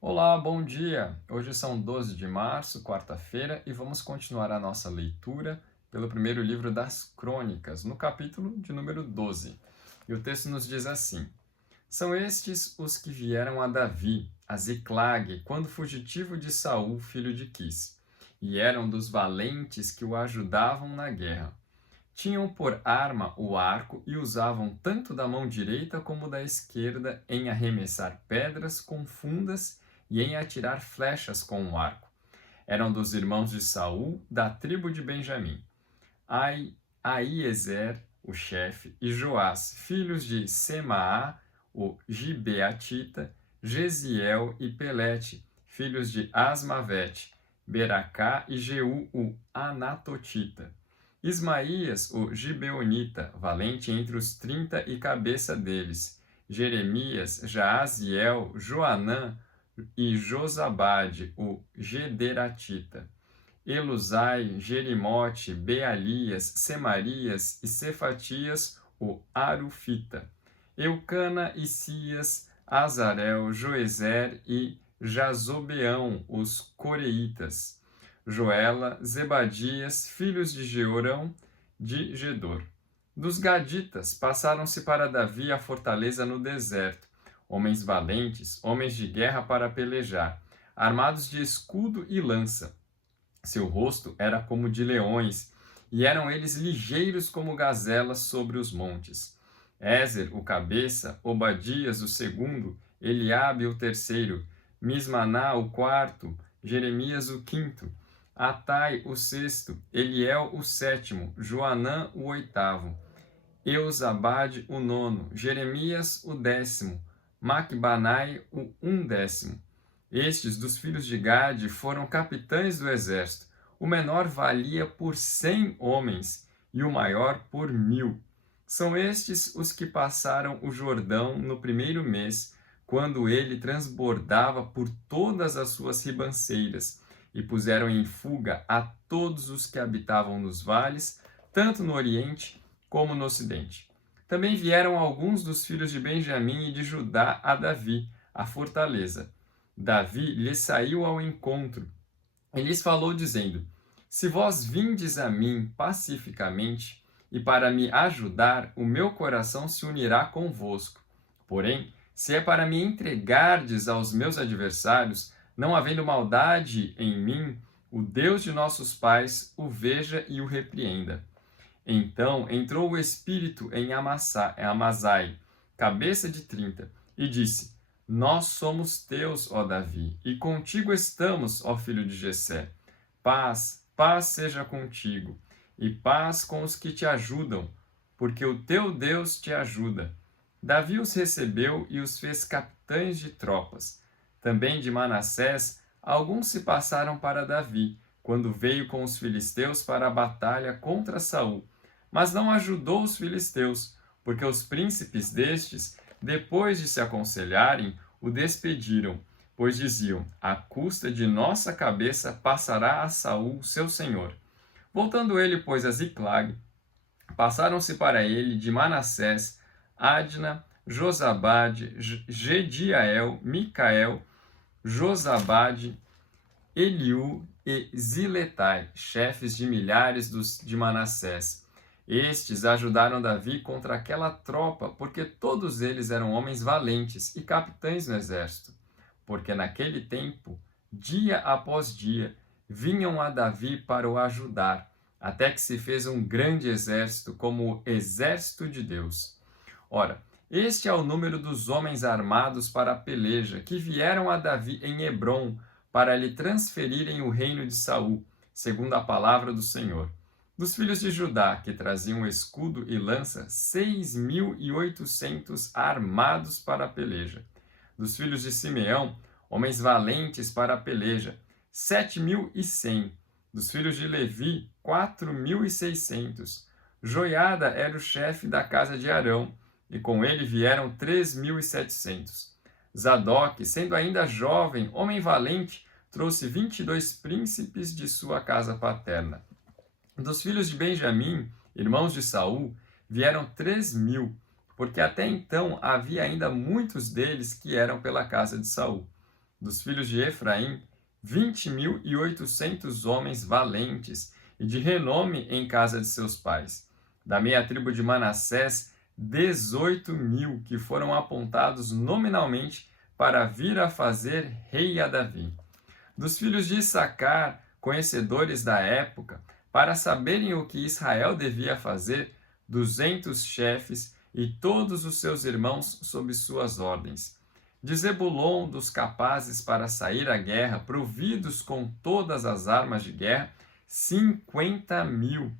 Olá, bom dia! Hoje são 12 de março, quarta-feira, e vamos continuar a nossa leitura pelo primeiro livro das Crônicas, no capítulo de número 12. E o texto nos diz assim: São estes os que vieram a Davi, a Ziclag, quando fugitivo de Saul, filho de Quis, e eram dos valentes que o ajudavam na guerra. Tinham por arma o arco e usavam tanto da mão direita como da esquerda em arremessar pedras com fundas e em atirar flechas com o arco. Eram dos irmãos de Saul, da tribo de Benjamim. Aiezer, o chefe, e Joás, filhos de Semaá, o Gibeatita, Gesiel e Pelete, filhos de Asmavete, Beracá e Jeú, o Anatotita. Ismaías, o Gibeonita, valente entre os 30 e cabeça deles. Jeremias, Jaaziel, Joanã e Josabade, o Gederatita. Elusai, Jerimote, Bealias, Semarias e Cefatias, o Arufita. Eucana, Isias, Azarel, Joezer e Jazobeão, os Coreitas. Joela, Zebadias, filhos de Jeorão, de Gedor. Dos Gaditas passaram-se para Davi a fortaleza no deserto, homens valentes, homens de guerra para pelejar, armados de escudo e lança. Seu rosto era como de leões, e eram eles ligeiros como gazelas sobre os montes. Ézer, o cabeça, Obadias, o segundo, Eliabe, o terceiro, Mismaná, o quarto, Jeremias, o quinto, Atai, o sexto, Eliel, o sétimo, Joanã, o oitavo, Eusabade, o nono, Jeremias, o décimo, Macbanai, o undécimo. Estes dos filhos de Gade foram capitães do exército. O menor valia por 100 homens e o maior por 1000. São estes os que passaram o Jordão no primeiro mês, quando ele transbordava por todas as suas ribanceiras, e puseram em fuga a todos os que habitavam nos vales, tanto no oriente como no ocidente. Também vieram alguns dos filhos de Benjamim e de Judá a Davi, a fortaleza. Davi lhes saiu ao encontro e lhes falou, dizendo: Se vós vindes a mim pacificamente e para me ajudar, o meu coração se unirá convosco. Porém, se é para me entregardes aos meus adversários, não havendo maldade em mim, o Deus de nossos pais o veja e o repreenda. Então entrou o Espírito em Amazai, cabeça de 30, e disse: Nós somos teus, ó Davi, e contigo estamos, ó filho de Jessé. Paz, paz seja contigo, e paz com os que te ajudam, porque o teu Deus te ajuda. Davi os recebeu e os fez capitães de tropas. Também de Manassés, alguns se passaram para Davi, quando veio com os filisteus para a batalha contra Saul, mas não ajudou os filisteus, porque os príncipes destes, depois de se aconselharem, o despediram, pois diziam: à custa de nossa cabeça passará a Saul, seu senhor. Voltando ele, pois, a Ziclag, passaram-se para ele de Manassés, Adna, Josabade, Gediael, Micael, Josabade, Eliú e Ziletai, chefes de milhares de Manassés. Estes ajudaram Davi contra aquela tropa, porque todos eles eram homens valentes e capitães no exército. Porque naquele tempo, dia após dia, vinham a Davi para o ajudar, até que se fez um grande exército, como o exército de Deus. Ora, este é o número dos homens armados para a peleja, que vieram a Davi em Hebrom, para lhe transferirem o reino de Saul, segundo a palavra do Senhor. Dos filhos de Judá, que traziam escudo e lança, 6.800 armados para a peleja. Dos filhos de Simeão, homens valentes para a peleja, 7.100. Dos filhos de Levi, 4.600. Joiada era o chefe da casa de Arão, e com ele vieram 3.700. Zadok, sendo ainda jovem, homem valente, trouxe 22 príncipes de sua casa paterna. Dos filhos de Benjamim, irmãos de Saul, vieram 3.000, porque até então havia ainda muitos deles que eram pela casa de Saul. Dos filhos de Efraim, 20.800 homens valentes e de renome em casa de seus pais. Da meia tribo de Manassés, 18.000 que foram apontados nominalmente para vir a fazer rei a Davi. Dos filhos de Issacar, conhecedores da época, para saberem o que Israel devia fazer, 200 chefes e todos os seus irmãos sob suas ordens. De Zebulon, dos capazes para sair à guerra, providos com todas as armas de guerra, 50.000,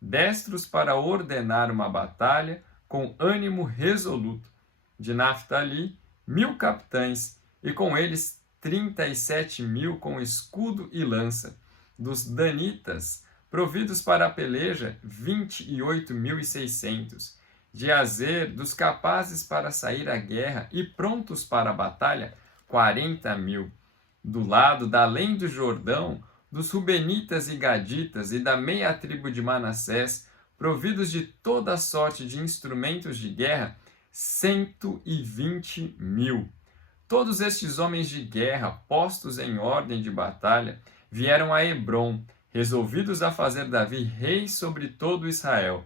destros para ordenar uma batalha, com ânimo resoluto. De Naftali, 1.000 capitães, e com eles 37.000 com escudo e lança. Dos danitas, providos para a peleja, 28.600. De Azer, dos capazes para sair à guerra e prontos para a batalha, 40.000. Do lado da além do Jordão, dos Rubenitas e Gaditas e da meia tribo de Manassés, providos de toda sorte de instrumentos de guerra, 120.000. Todos estes homens de guerra, postos em ordem de batalha, vieram a Hebrom, resolvidos a fazer Davi rei sobre todo Israel.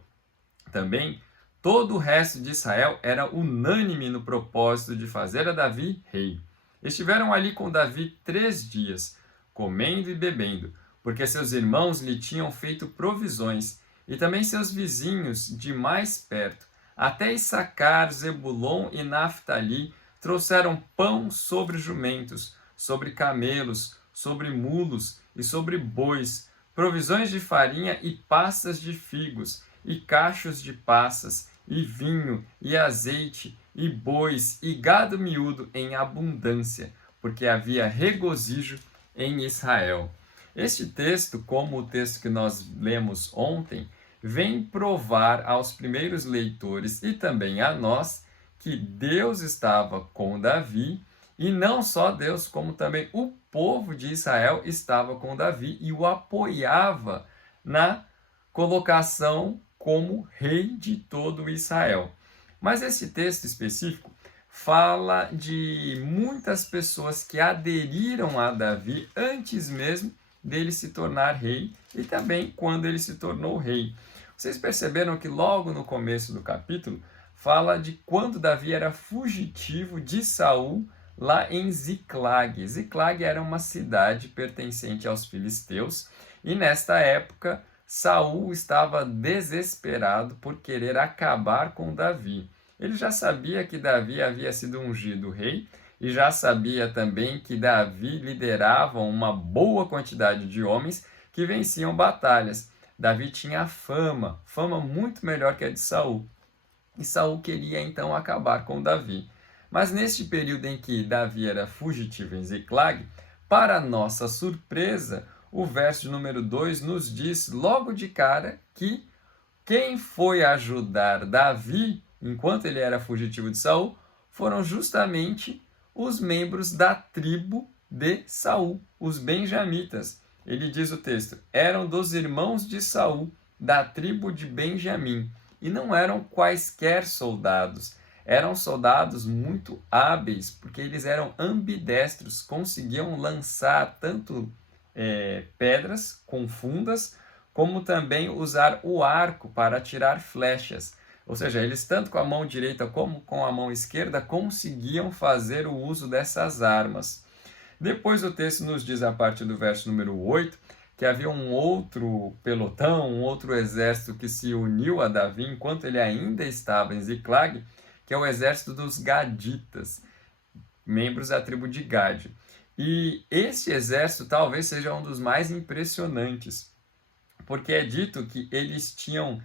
Também todo o resto de Israel era unânime no propósito de fazer a Davi rei. Estiveram ali com Davi 3 dias, comendo e bebendo, porque seus irmãos lhe tinham feito provisões, e também seus vizinhos de mais perto. Até Issacar, Zebulon e Naftali trouxeram pão sobre jumentos, sobre camelos, sobre mulos e sobre bois, provisões de farinha e passas de figos, e cachos de passas, e vinho, e azeite, e bois, e gado miúdo em abundância, porque havia regozijo em Israel. Este texto, como o texto que nós lemos ontem, vem provar aos primeiros leitores e também a nós que Deus estava com Davi, e não só Deus, como também o povo de Israel estava com Davi e o apoiava na colocação como rei de todo Israel. Mas esse texto específico fala de muitas pessoas que aderiram a Davi antes mesmo dele se tornar rei e também quando ele se tornou rei. Vocês perceberam que logo no começo do capítulo fala de quando Davi era fugitivo de Saul lá em Ziclag. Ziclag era uma cidade pertencente aos filisteus e nesta época Saul estava desesperado por querer acabar com Davi. Ele já sabia que Davi havia sido ungido rei e já sabia também que Davi liderava uma boa quantidade de homens que venciam batalhas. Davi tinha fama muito melhor que a de Saul. E Saul queria então acabar com Davi. Mas neste período em que Davi era fugitivo em Ziclag, para nossa surpresa, o verso de número 2 nos diz logo de cara que quem foi ajudar Davi, enquanto ele era fugitivo de Saul, foram justamente os membros da tribo de Saul, os benjamitas. Ele diz o texto, eram dos irmãos de Saul, da tribo de Benjamim, e não eram quaisquer soldados, eram soldados muito hábeis, porque eles eram ambidestros, conseguiam lançar tanto pedras com fundas, como também usar o arco para atirar flechas. Ou seja, eles tanto com a mão direita como com a mão esquerda conseguiam fazer o uso dessas armas. Depois o texto nos diz, a partir do verso número 8, que havia um outro pelotão, um outro exército que se uniu a Davi enquanto ele ainda estava em Ziclag, que é o exército dos Gaditas, membros da tribo de Gad. E esse exército talvez seja um dos mais impressionantes, porque é dito que eles tinham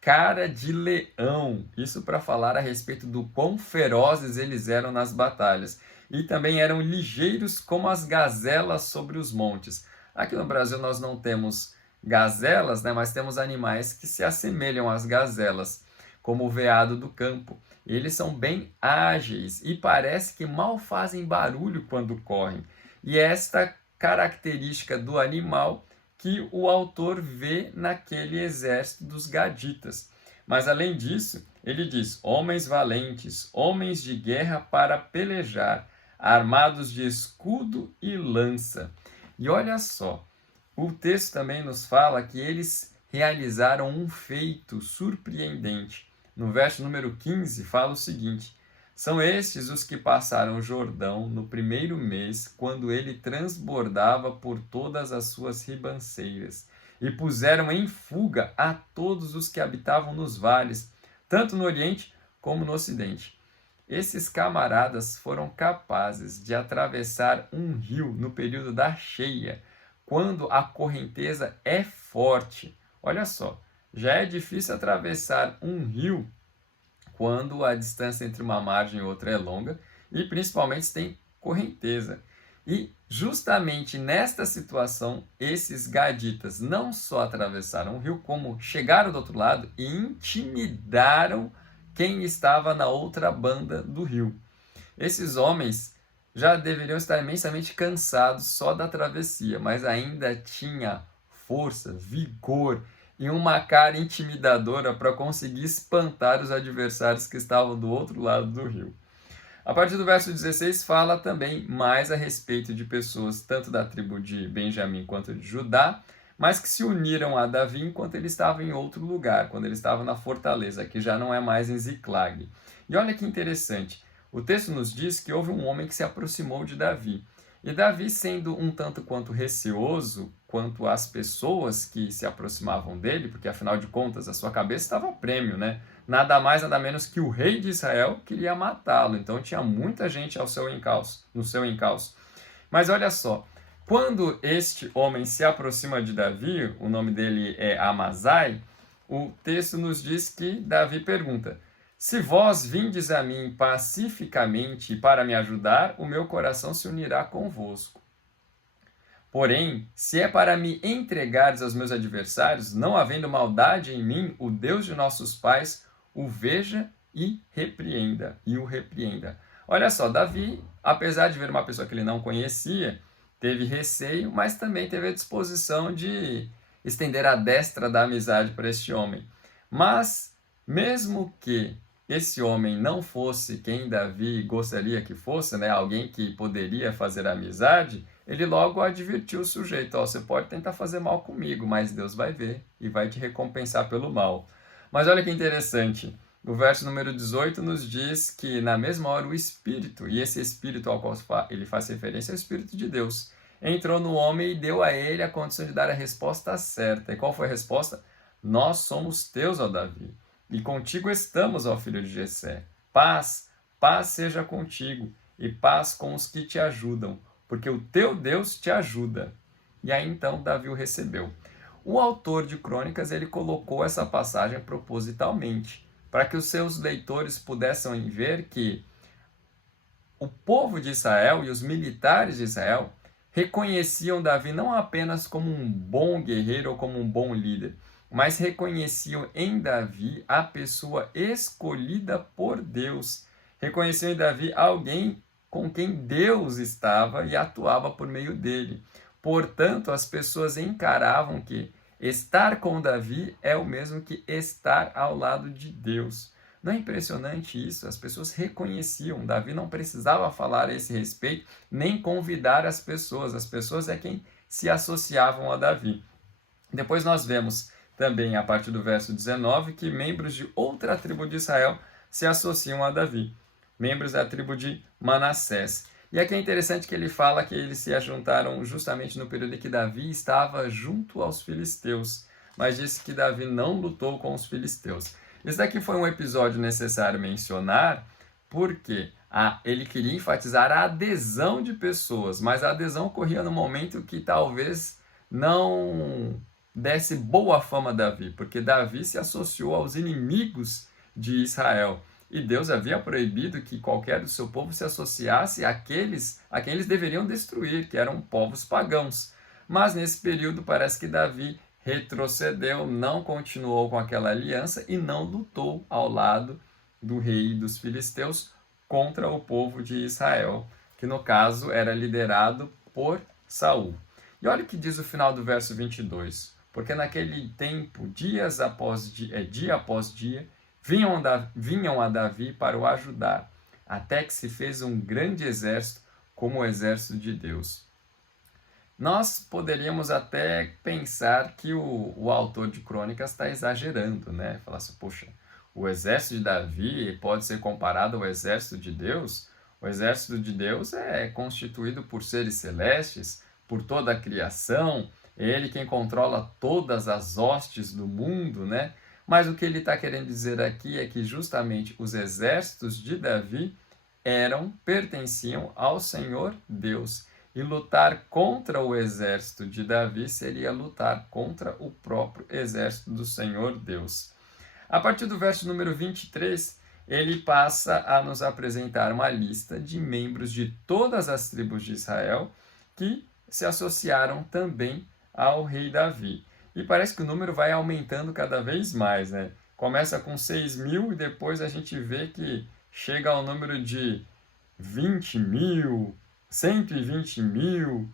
cara de leão, isso para falar a respeito do quão ferozes eles eram nas batalhas. E também eram ligeiros como as gazelas sobre os montes. Aqui no Brasil nós não temos gazelas, né, mas temos animais que se assemelham às gazelas, como o veado do campo. Eles são bem ágeis e parece que mal fazem barulho quando correm. E é esta característica do animal que o autor vê naquele exército dos Gaditas. Mas além disso, ele diz, homens valentes, homens de guerra para pelejar, armados de escudo e lança. E olha só, o texto também nos fala que eles realizaram um feito surpreendente. No verso número 15 fala o seguinte: são estes os que passaram o Jordão no primeiro mês, quando ele transbordava por todas as suas ribanceiras, e puseram em fuga a todos os que habitavam nos vales, tanto no Oriente como no Ocidente. Esses camaradas foram capazes de atravessar um rio no período da cheia, quando a correnteza é forte. Olha só, já é difícil atravessar um rio quando a distância entre uma margem e outra é longa e principalmente se tem correnteza. E justamente nesta situação, esses gaditas não só atravessaram o rio, como chegaram do outro lado e intimidaram quem estava na outra banda do rio. Esses homens já deveriam estar imensamente cansados só da travessia, mas ainda tinha força, vigor e uma cara intimidadora para conseguir espantar os adversários que estavam do outro lado do rio. A partir do verso 16 fala também mais a respeito de pessoas tanto da tribo de Benjamim quanto de Judá, mas que se uniram a Davi enquanto ele estava em outro lugar, quando ele estava na fortaleza, que já não é mais em Ziclag. E olha que interessante, o texto nos diz que houve um homem que se aproximou de Davi. E Davi, sendo um tanto quanto receoso quanto às pessoas que se aproximavam dele, porque afinal de contas a sua cabeça estava a prêmio, né? Nada mais, nada menos que o rei de Israel queria matá-lo. Então tinha muita gente no seu encalço. Mas olha só, quando este homem se aproxima de Davi, o nome dele é Amazai, o texto nos diz que Davi pergunta: se vós vindes a mim pacificamente para me ajudar, o meu coração se unirá convosco. Porém, se é para me entregares aos meus adversários, não havendo maldade em mim, o Deus de nossos pais o veja e o repreenda. Olha só, Davi, apesar de ver uma pessoa que ele não conhecia, teve receio, mas também teve a disposição de estender a destra da amizade para este homem. Mas, mesmo que esse homem não fosse quem Davi gostaria que fosse, né, alguém que poderia fazer amizade, ele logo advertiu o sujeito: você pode tentar fazer mal comigo, mas Deus vai ver e vai te recompensar pelo mal. Mas olha que interessante, o verso número 18 nos diz que na mesma hora o Espírito, e esse Espírito ao qual ele faz referência é o Espírito de Deus, entrou no homem e deu a ele a condição de dar a resposta certa. E qual foi a resposta? Nós somos teus, ó Davi, e contigo estamos, ó filho de Jessé. Paz seja contigo, e paz com os que te ajudam, porque o teu Deus te ajuda. E aí então Davi o recebeu. O autor de Crônicas, ele colocou essa passagem propositalmente, para que os seus leitores pudessem ver que o povo de Israel e os militares de Israel reconheciam Davi não apenas como um bom guerreiro ou como um bom líder, mas reconheciam em Davi a pessoa escolhida por Deus. Reconheciam em Davi alguém com quem Deus estava e atuava por meio dele. Portanto, as pessoas encaravam que estar com Davi é o mesmo que estar ao lado de Deus. Não é impressionante isso? As pessoas reconheciam. Davi não precisava falar a esse respeito, nem convidar as pessoas é quem se associavam a Davi. Depois nós vemos também, a partir do verso 19, que membros de outra tribo de Israel se associam a Davi, membros da tribo de Manassés. E aqui é interessante que ele fala que eles se ajuntaram justamente no período em que Davi estava junto aos filisteus, mas disse que Davi não lutou com os filisteus. Esse daqui foi um episódio necessário mencionar, porque ele queria enfatizar a adesão de pessoas, mas a adesão ocorria no momento que talvez não desse boa fama a Davi, porque Davi se associou aos inimigos de Israel. E Deus havia proibido que qualquer do seu povo se associasse àqueles a quem eles deveriam destruir, que eram povos pagãos. Mas nesse período parece que Davi retrocedeu, não continuou com aquela aliança e não lutou ao lado do rei dos filisteus contra o povo de Israel, que no caso era liderado por Saul. E olha o que diz o final do verso 22. Porque naquele tempo, dia após dia, vinham a Davi para o ajudar, até que se fez um grande exército como o exército de Deus. Nós poderíamos até pensar que o autor de Crônicas está exagerando, né? Falar assim, poxa, o exército de Davi pode ser comparado ao exército de Deus? O exército de Deus é constituído por seres celestes, por toda a criação, é ele quem controla todas as hostes do mundo, né? Mas o que ele está querendo dizer aqui é que justamente os exércitos de Davi pertenciam ao Senhor Deus. E lutar contra o exército de Davi seria lutar contra o próprio exército do Senhor Deus. A partir do verso número 23, ele passa a nos apresentar uma lista de membros de todas as tribos de Israel que se associaram também ao rei Davi. E parece que o número vai aumentando cada vez mais, né? Começa com 6.000 e depois a gente vê que chega ao número de 20.000, 120.000,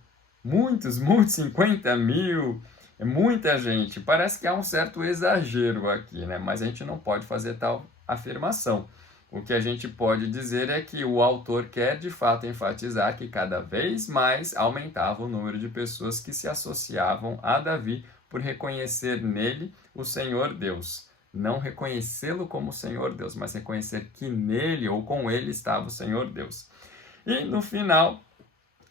muitos, 50.000, é muita gente. Parece que há um certo exagero aqui, né? Mas a gente não pode fazer tal afirmação. O que a gente pode dizer é que o autor quer de fato enfatizar que cada vez mais aumentava o número de pessoas que se associavam a Davi por reconhecer nele o Senhor Deus. Não reconhecê-lo como Senhor Deus, mas reconhecer que nele ou com ele estava o Senhor Deus. E no final,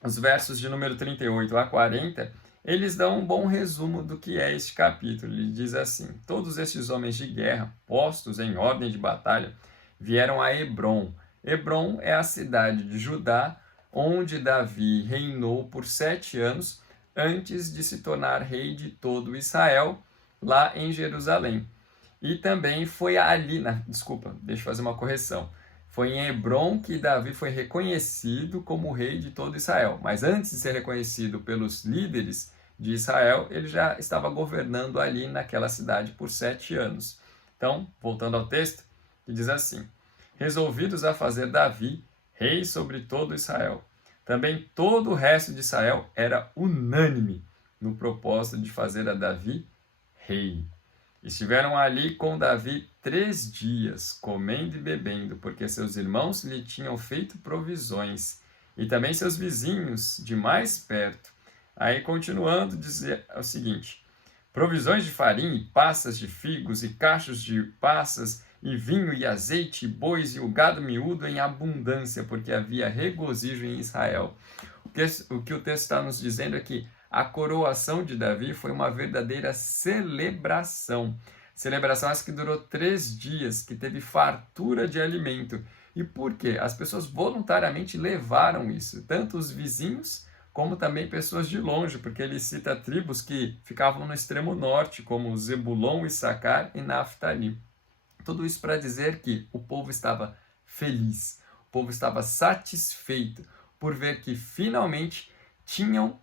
os versos de número 38 a 40, eles dão um bom resumo do que é este capítulo. Ele diz assim: todos estes homens de guerra, postos em ordem de batalha, vieram a Hebrom. Hebrom é a cidade de Judá, onde Davi reinou por 7 anos, antes de se tornar rei de todo Israel, lá em Jerusalém. E também foi ali, desculpa, deixa eu fazer uma correção. Foi em Hebrom que Davi foi reconhecido como rei de todo Israel. Mas antes de ser reconhecido pelos líderes de Israel, ele já estava governando ali naquela cidade por 7 anos. Então, voltando ao texto, que diz assim: resolvidos a fazer Davi rei sobre todo Israel. Também todo o resto de Israel era unânime no propósito de fazer a Davi rei. Estiveram ali com Davi 3 dias, comendo e bebendo, porque seus irmãos lhe tinham feito provisões, e também seus vizinhos de mais perto. Aí, continuando, dizer o seguinte: provisões de farinha e passas de figos, e cachos de passas, e vinho e azeite, e bois, e o gado miúdo em abundância, porque havia regozijo em Israel. O que o texto está nos dizendo é que a coroação de Davi foi uma verdadeira celebração. Celebração essa que durou 3 dias, que teve fartura de alimento. E por quê? As pessoas voluntariamente levaram isso, tanto os vizinhos como também pessoas de longe, porque ele cita tribos que ficavam no extremo norte, como Zebulon, Issacar e Naftali. Tudo isso para dizer que o povo estava feliz, o povo estava satisfeito por ver que finalmente tinham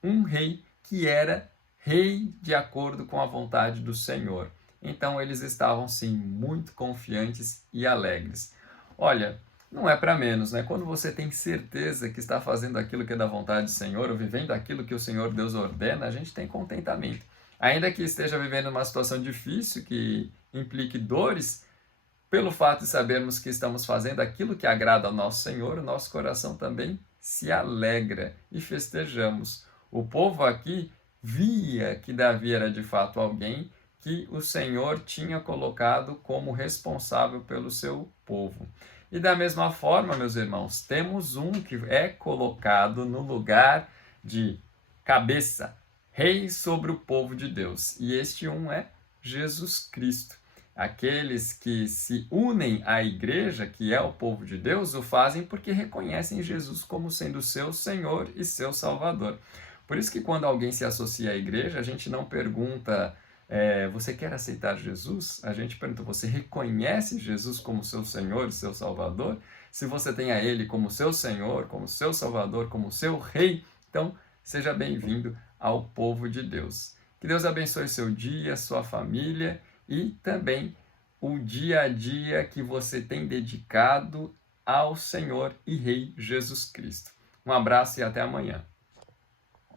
um rei que era rei de acordo com a vontade do Senhor. Então eles estavam sim muito confiantes e alegres. Olha, não é para menos, né? Quando você tem certeza que está fazendo aquilo que é da vontade do Senhor, ou vivendo aquilo que o Senhor Deus ordena, a gente tem contentamento. Ainda que esteja vivendo uma situação difícil, que implique dores, pelo fato de sabermos que estamos fazendo aquilo que agrada ao nosso Senhor, o nosso coração também se alegra e festejamos. O povo aqui via que Davi era de fato alguém que o Senhor tinha colocado como responsável pelo seu povo. E da mesma forma, meus irmãos, temos um que é colocado no lugar de cabeça, rei sobre o povo de Deus. E este um é Jesus Cristo. Aqueles que se unem à igreja, que é o povo de Deus, o fazem porque reconhecem Jesus como sendo seu Senhor e seu Salvador. Por isso que quando alguém se associa à igreja, a gente não pergunta, você quer aceitar Jesus? A gente pergunta, você reconhece Jesus como seu Senhor e seu Salvador? Se você tem a Ele como seu Senhor, como seu Salvador, como seu Rei, então seja bem-vindo ao povo de Deus. Que Deus abençoe seu dia, sua família e também o dia a dia que você tem dedicado ao Senhor e Rei Jesus Cristo. Um abraço e até amanhã.